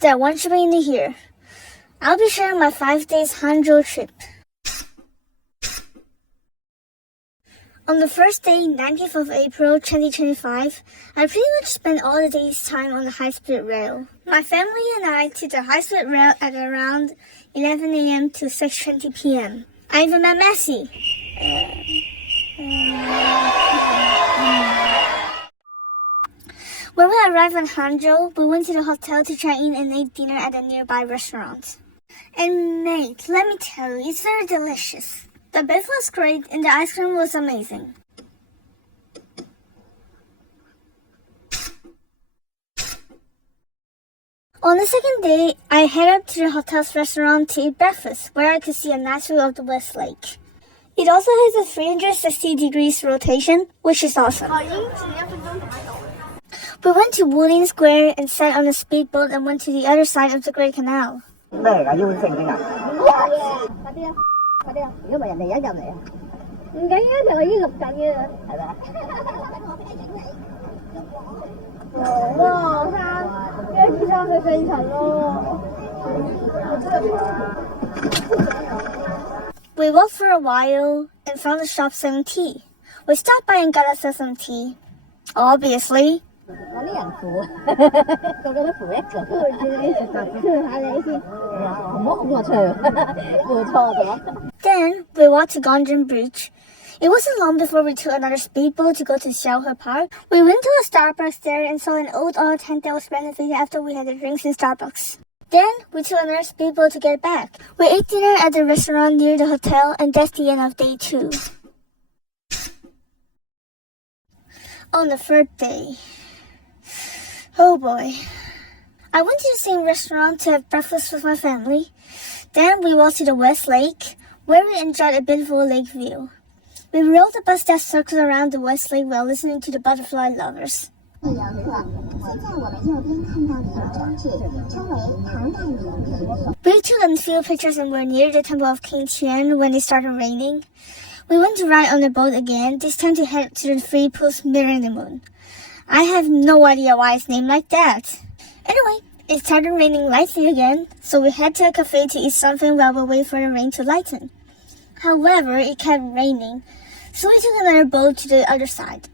that one should be in the year. I'll be sharing my 5 days Hangzhou trip. On the first day, 19th of April 2025, I pretty much spent all the day's time on the high-speed rail. My family and I took the high-speed rail at around 11 a.m. to 6:20 p.m. I even met Messi. When we arrived in Hangzhou, we went to the hotel to check in and ate dinner at a nearby restaurant. And mate, let me tell you, it's very delicious. The beef was great and the ice cream was amazing. On the second day, I headed up to the hotel's restaurant to eat breakfast, where I could see a nice view of the West Lake. It also has a 360 degrees rotation, which is awesome. We went to Wooling Square and sat on a speedboat and went to the other side of the Great Canal. We walked for a while and found a shop selling tea. We stopped by and got ourselves some tea. Obviously. Then we walked to Gongdon Bridge. It wasn't long before we took another speedboat to go to Xiaohe Park. We went to a Starbucks there and saw an old oil tank that was renovated after we had the drinks in Starbucks. Then we took another speedboat to get back. We ate dinner at the restaurant near the hotel, and that's the end of day 2. On the third day, oh boy, I went to the same restaurant to have breakfast with my family. Then we walked to the West Lake, where we enjoyed a beautiful lake view. We rode a bus that circled around the West Lake while listening to the butterfly lovers. We took a few pictures and were near the temple of King Tian when it started raining. We went to ride on the boat again, this time to head to the 3 pools mirroring the moon. I have no idea why it's named like that. Anyway, it started raining lightly again, so we head to a cafe to eat something while we wait for the rain to lighten. However, it kept raining, so we took another boat to the other side.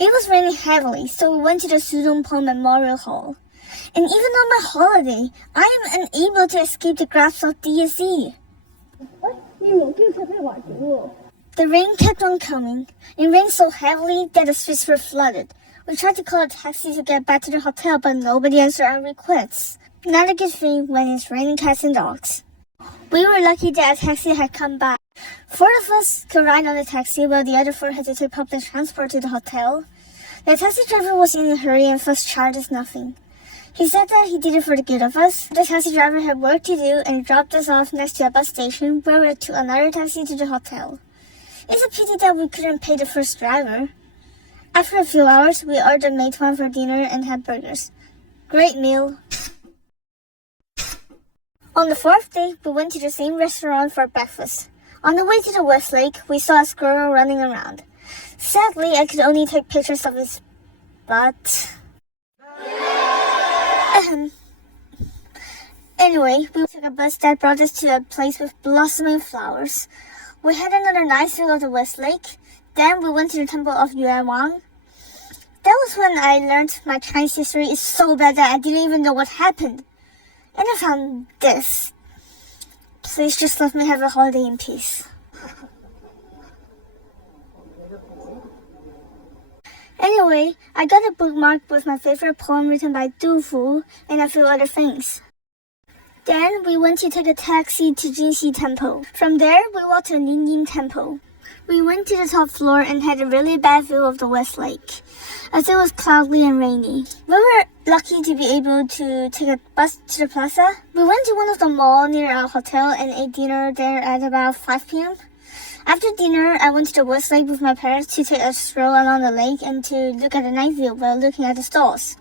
It was raining heavily, so we went to the Sudongpeng Memorial Hall. And even on my holiday, I am unable to escape the grasp of DSE. The rain kept on coming. It rained so heavily that the streets were flooded. We tried to call a taxi to get back to the hotel, but nobody answered our requests. Not a good thing when it's raining cats and dogs. We were lucky that a taxi had come by. 4 of us could ride on the taxi while the other 4 had to take public transport to the hotel. The taxi driver was in a hurry and first charged us nothing. He said that he did it for the good of us. The taxi driver had work to do and dropped us off next to a bus station where we took another taxi to the hotel. It's a pity that we couldn't pay the first driver. After a few hours, we ordered Meituan for dinner and had burgers. Great meal. On the 4th day, we went to the same restaurant for breakfast. On the way to the West Lake, we saw a squirrel running around. Sadly, I could only take pictures of his butt. Anyway, we took a bus that brought us to a place with blossoming flowers. We had another nice view of the West Lake. Then we went to the temple of Yuanwang. That was when I learned my Chinese history is so bad that I didn't even know what happened. And I found this. Please just let me have a holiday in peace. Anyway, I got a bookmark with my favorite poem written by Du Fu and a few other things. Then we went to take a taxi to Jinxi Temple. From there, we walked to Ningyin Temple. We went to the top floor and had a really bad view of the West Lake, as it was cloudy and rainy. We were lucky to be able to take a bus to the plaza. We went to one of the malls near our hotel and ate dinner there at about 5 p.m. After dinner, I went to the West Lake with my parents to take a stroll along the lake and to look at the night view while looking at the stars.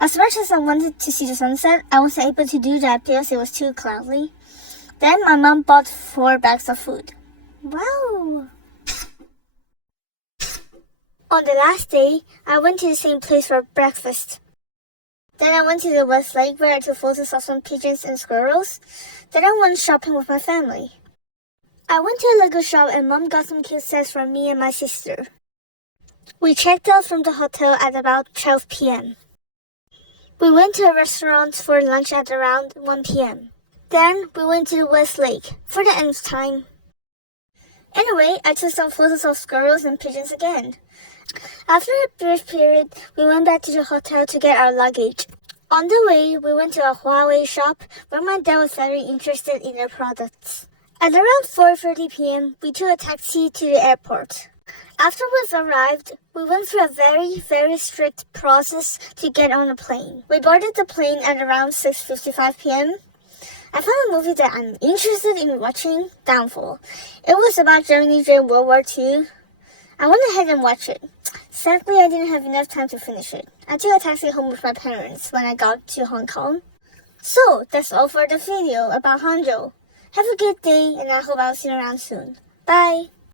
As much as I wanted to see the sunset, I wasn't able to do that because it was too cloudy. Then my mom bought 4 bags of food. Wow! On the last day, I went to the same place for breakfast. Then I went to the West Lake where I took photos of some pigeons and squirrels. Then I went shopping with my family. I went to a Lego shop and Mom got some cute sets for me and my sister. We checked out from the hotel at about 12 p.m. We went to a restaurant for lunch at around 1 p.m. Then we went to the West Lake for the end time. Anyway, I took some photos of squirrels and pigeons again. After a brief period, we went back to the hotel to get our luggage. On the way, we went to a Huawei shop where my dad was very interested in their products. At around 4:30 p.m., we took a taxi to the airport. After we've arrived, we went through a very strict process to get on a plane. We boarded the plane at around 6:55 p.m. I found a movie that I'm interested in watching, Downfall. It was about Germany during World War II. I went ahead and watched it. Sadly, I didn't have enough time to finish it. I took a taxi home with my parents when I got to Hong Kong. So, that's all for the video about Hangzhou. Have a good day, and I hope I'll see you around soon. Bye!